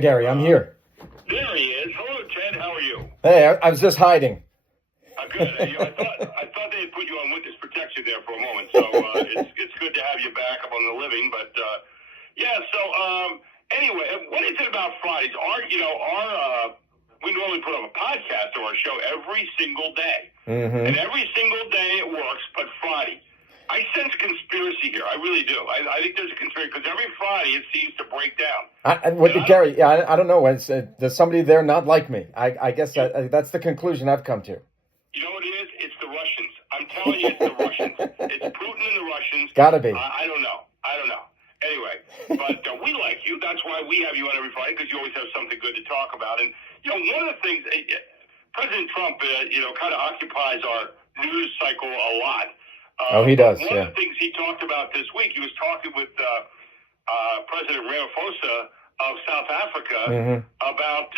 Gary, I'm here. There he is. Hello, Ted. How are you? Hey, I was just hiding. Good. I thought they had put you on witness protection there for a moment, so it's good to have you back up on the living. But yeah. So anyway, what is it about Fridays? We normally put up a podcast of our show every single day, and every single day it works. But Friday, I sense conspiracy here. I really do. I think there's a conspiracy because every Friday it seems to break down. Gary, I don't know. Does somebody there not like me? I guess that's the conclusion I've come to. You know what it is? It's the Russians. I'm telling you, it's the Russians. It's Putin and the Russians. Gotta be. I don't know. Anyway, but we like you. That's why we have you on every Friday, because you always have something good to talk about. And, one of the things, President Trump, kind of occupies our news cycle a lot. He does, One of the things he talked about this week, he was talking with President Ramaphosa of South Africa about,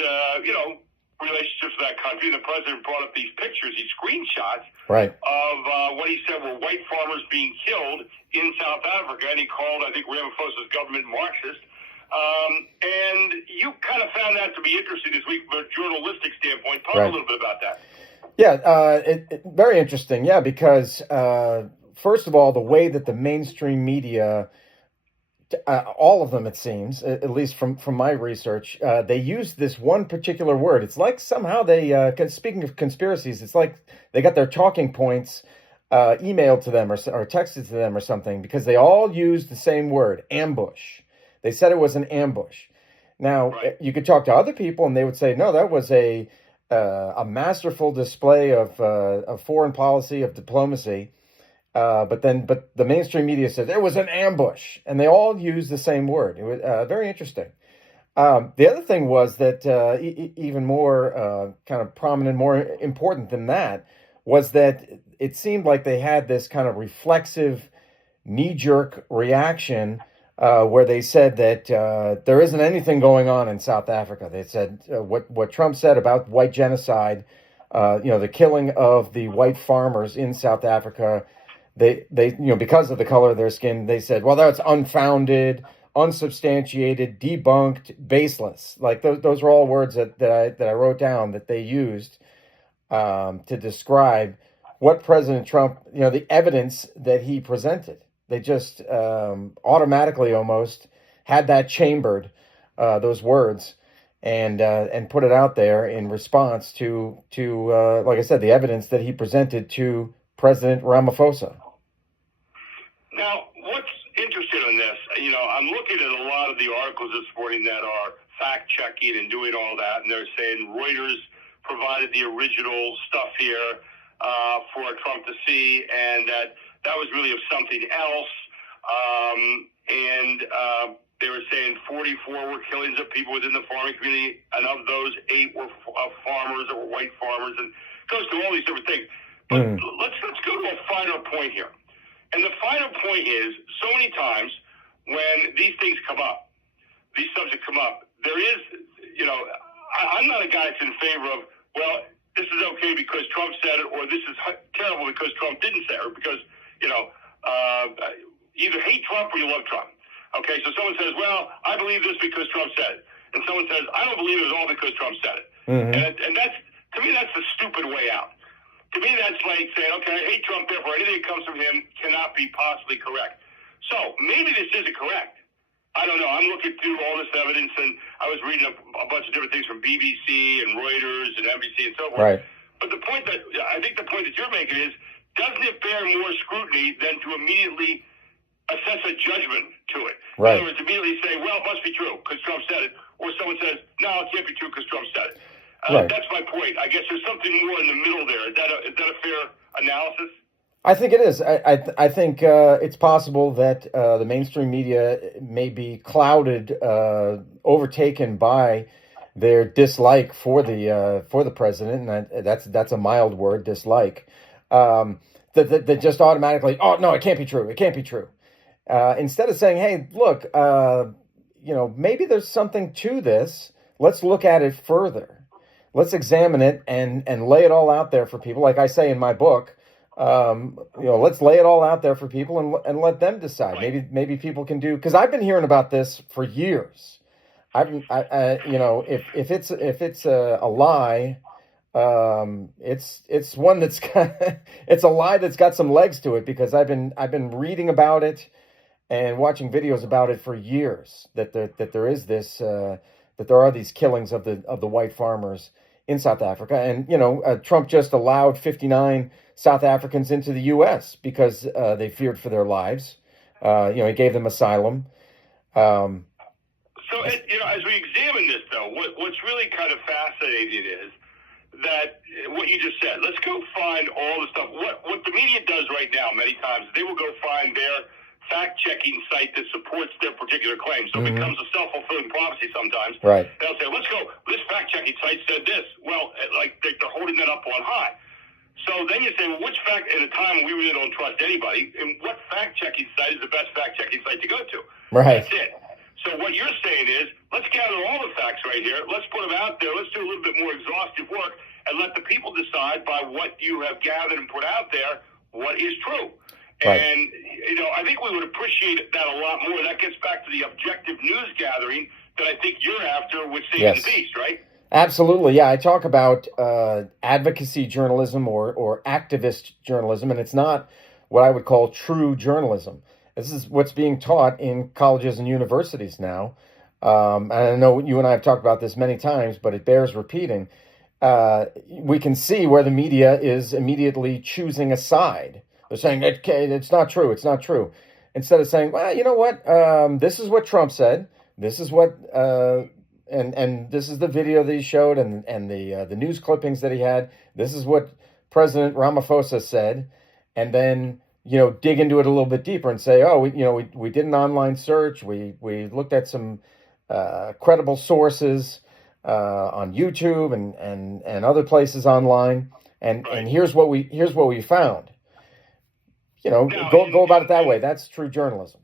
relationships with that country. The president brought up these pictures, these screenshots of what he said were white farmers being killed in South Africa, and he called, I think, Ramaphosa's government Marxist. And you kind of found that to be interesting this week from a journalistic standpoint. Talk a little bit about that. Yeah, very interesting. Yeah, because first of all, the way that the mainstream media, all of them, it seems, at least from my research, they use this one particular word. It's like somehow they, speaking of conspiracies, it's like they got their talking points emailed to them or texted to them or something, because they all use the same word, ambush. They said it was an ambush. Now, you could talk to other people and they would say, no, that was a masterful display of foreign policy, of diplomacy. But the mainstream media says it was an ambush, and they all use the same word. It was very interesting. The other thing was that even more kind of prominent, more important than that, was that it seemed like they had this kind of reflexive, knee-jerk reaction where they said that there isn't anything going on in South Africa. They said what Trump said about white genocide, the killing of the white farmers in South Africa. They because of the color of their skin, they said, well, that's unfounded, unsubstantiated, debunked, baseless. Like those were all words that I wrote down that they used to describe what President Trump, the evidence that he presented. They just automatically almost had that chambered, those words, and put it out there in response to like I said, the evidence that he presented to President Ramaphosa. Now, what's interesting on this, I'm looking at a lot of the articles this morning that are fact-checking and doing all that, and they're saying Reuters provided the original stuff here for Trump to see, and that was really of something else. They were saying 44 were killings of people within the farming community, and of those, 8 were farmers that were white farmers, and it goes through all these different things. But let's go to a finer point here. And the finer point is, so many times when these things come up, these subjects come up, there is, I'm not a guy that's in favor of, well, this is okay because Trump said it, or this is terrible because Trump didn't say it, or because, either hate Trump or you love Trump. Okay, so someone says, well, I believe this because Trump said it. And someone says, I don't believe it at all because Trump said it. And that's, to me, that's the stupid way out. To me, that's like saying, okay, I hate Trump, therefore anything that comes from him cannot be possibly correct. So maybe this isn't correct. I don't know. I'm looking through all this evidence, and I was reading a bunch of different things from BBC and Reuters and NBC and so forth. But I think the point that you're making is, doesn't it bear more scrutiny than to immediately assess a judgment to it? In other words, immediately say, well, it must be true because Trump said it. Or someone says, no, it can't be true because Trump said it. That's my point. I guess there's something more in the middle there. Is that a fair analysis? I think it is. I think it's possible that the mainstream media may be clouded, overtaken by their dislike for the president, and that's a mild word, dislike. That just automatically, oh no, it can't be true. It can't be true. Instead of saying, hey, look, maybe there's something to this. Let's look at it further. Let's examine it and lay it all out there for people. Like I say in my book, let's lay it all out there for people and let them decide. Maybe people can do, because I've been hearing about this for years. if it's a lie, it's one that's got it's a lie that's got some legs to it, because I've been reading about it and watching videos about it for years, that there are these killings of the white farmers in South Africa. And Trump just allowed 59 South Africans into the U.S. because they feared for their lives. He gave them asylum. So, as we examine this, though, what's really kind of fascinating is that what you just said. Let's go find all the stuff. What the media does right now, many times, they will go find their fact-checking site that supports their particular claim. So it becomes a self-fulfilling prophecy sometimes. Right. They'll say, let's go, this fact-checking site said this. Well, like they're holding that up on high. So then you say, well, which fact, at a time when we really don't trust anybody, and what fact-checking site is the best fact-checking site to go to? Right. That's it. So what you're saying is, let's gather all the facts right here. Let's put them out there. Let's do a little bit more exhaustive work and let the people decide by what you have gathered and put out there what is true. Right. And, I think we would appreciate that a lot more. That gets back to the objective news gathering that I think you're after with Saving the Beast, right? Absolutely. Yeah. I talk about advocacy journalism or activist journalism, and it's not what I would call true journalism. This is what's being taught in colleges and universities now. And I know you and I have talked about this many times, but it bears repeating. We can see where the media is immediately choosing a side. They're saying, okay, it's not true. It's not true. Instead of saying, well, you know what? This is what Trump said. This is what, and this is the video that he showed, and the news clippings that he had. This is what President Ramaphosa said. And then, dig into it a little bit deeper and say, oh, we did an online search. We looked at some credible sources on YouTube and other places online. And here's what we found. Now, go about it that way. That's true journalism.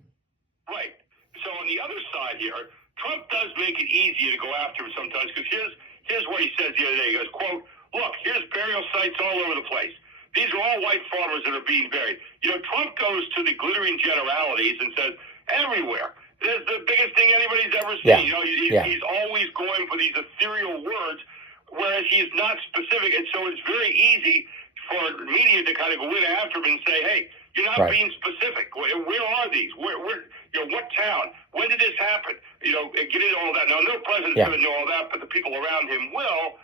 Right. So on the other side here, Trump does make it easier to go after him sometimes, because here's what he says the other day. He goes, quote, look, here's burial sites all over the place. These are all white farmers that are being buried. Trump goes to the glittering generalities and says, everywhere. There's the biggest thing anybody's ever seen. Yeah. He's always going for these ethereal words, whereas he's not specific. And so it's very easy for media to kind of go in after him and say, hey, you're not being specific. Where are these? Where what town? When did this happen? Get into all that. Now, no president's going to know all that, but the people around him will.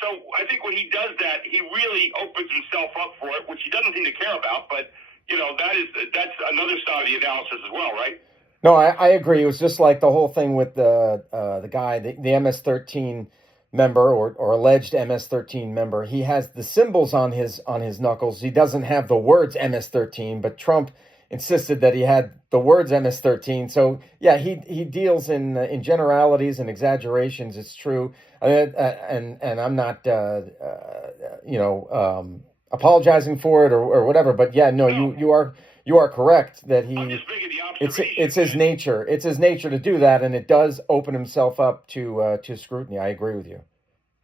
So I think when he does that, he really opens himself up for it, which he doesn't seem to care about. But, that's another side of the analysis as well, right? No, I agree. It was just like the whole thing with the guy, the MS-13 member or alleged MS-13 member. He has the symbols on his knuckles. He doesn't have the words MS-13, but Trump insisted that he had the words MS-13. So yeah, he deals in generalities and exaggerations. It's true, and I'm not apologizing for it or whatever. But yeah, no, you are correct that it's his nature. It's his nature to do that, and it does open himself up to scrutiny. I agree with you.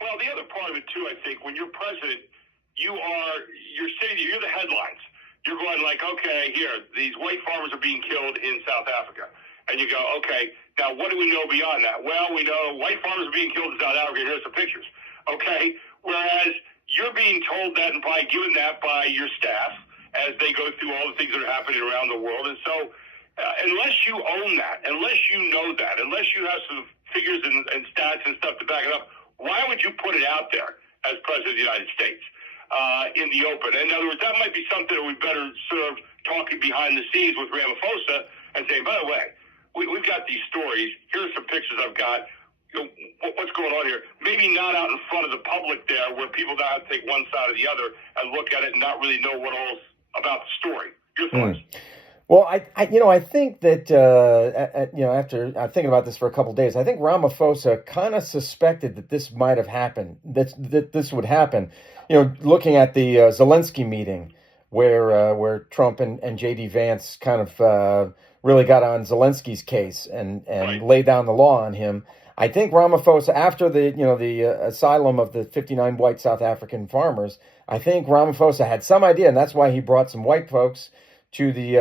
Well, the other part of it too, I think, when you're president, you're the headlines. You're going like, okay, here, these white farmers are being killed in South Africa. And you go, okay, now what do we know beyond that? Well, we know white farmers are being killed in South Africa. Here's some pictures. Okay? Whereas you're being told that and probably given that by your staff as they go through all the things that are happening around the world. And so unless you own that, unless you know that, unless you have some figures and stats and stuff to back it up, why would you put it out there as President of the United States in the open? In other words, that might be something that we better serve talking behind the scenes with Ramaphosa and saying, by the way, we've got these stories. Here are some pictures I've got. What's going on here? Maybe not out in front of the public there where people now have to take one side or the other and look at it and not really know what all's about the story. Your thoughts? Well, I think that, after thinking about this for a couple of days, I think Ramaphosa kind of suspected that this might have happened, that this would happen. Looking at the Zelensky meeting where Trump and J.D. Vance kind of really got on Zelensky's case and laid down the law on him. I think Ramaphosa, after the asylum of the 59 white South African farmers, I think Ramaphosa had some idea, and that's why he brought some white folks to the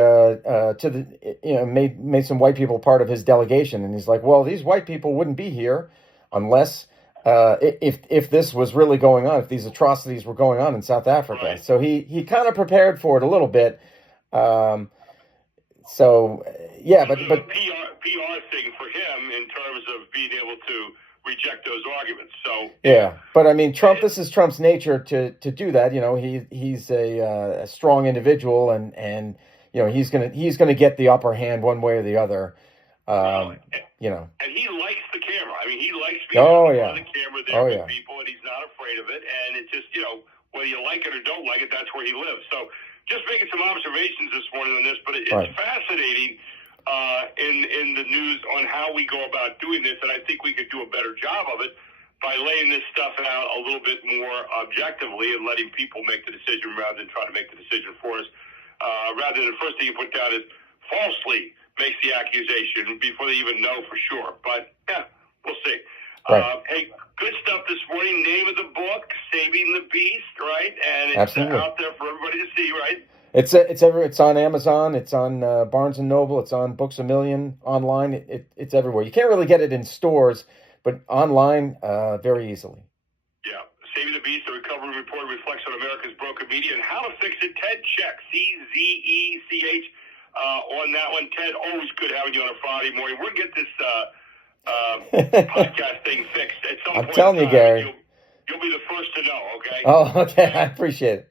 made some white people part of his delegation, and he's like, well, these white people wouldn't be here unless if this was really going on, if these atrocities were going on in South Africa. Right. So he kind of prepared for it a little bit. So yeah, but PR thing for him in terms of being able to reject those arguments. So yeah, but I mean, Trump. This is Trump's nature to do that. He's a strong individual, and he's gonna get the upper hand one way or the other. And he likes the camera. I mean, he likes being on the camera there with people, and he's not afraid of it. And it's just whether you like it or don't like it, that's where he lives. So just making some observations this morning on this, but it's fascinating in the news on how we go about doing this, and I think we could do a better job of it by laying this stuff out a little bit more objectively and letting people make the decision rather than trying to make the decision for us. Rather than the first thing you put down is falsely makes the accusation before they even know for sure. But yeah, we'll see. Right. Hey, good stuff this morning. Name of the book, Saving the Beast, right? And it's out there for everybody to see, right? It's on Amazon. It's on Barnes and Noble. It's on Books A Million online. It's everywhere. You can't really get it in stores, but online very easily. Yeah, Saving the Beast: The Recovery Report reflects on America's broken media and how to fix it. Ted Czech, CZECH, on that one. Ted, always good having you on a Friday morning. We'll get this podcast thing fixed at some point. I'm telling you, Gary. You'll be the first to know. Okay. Oh, okay. I appreciate it.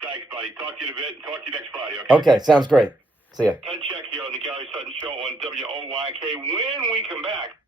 Thanks, buddy. Talk to you in a bit and talk to you next Friday, okay? Sounds great. See ya. Ted Czech here on the Gary Sutton Show on WOYK. When we come back,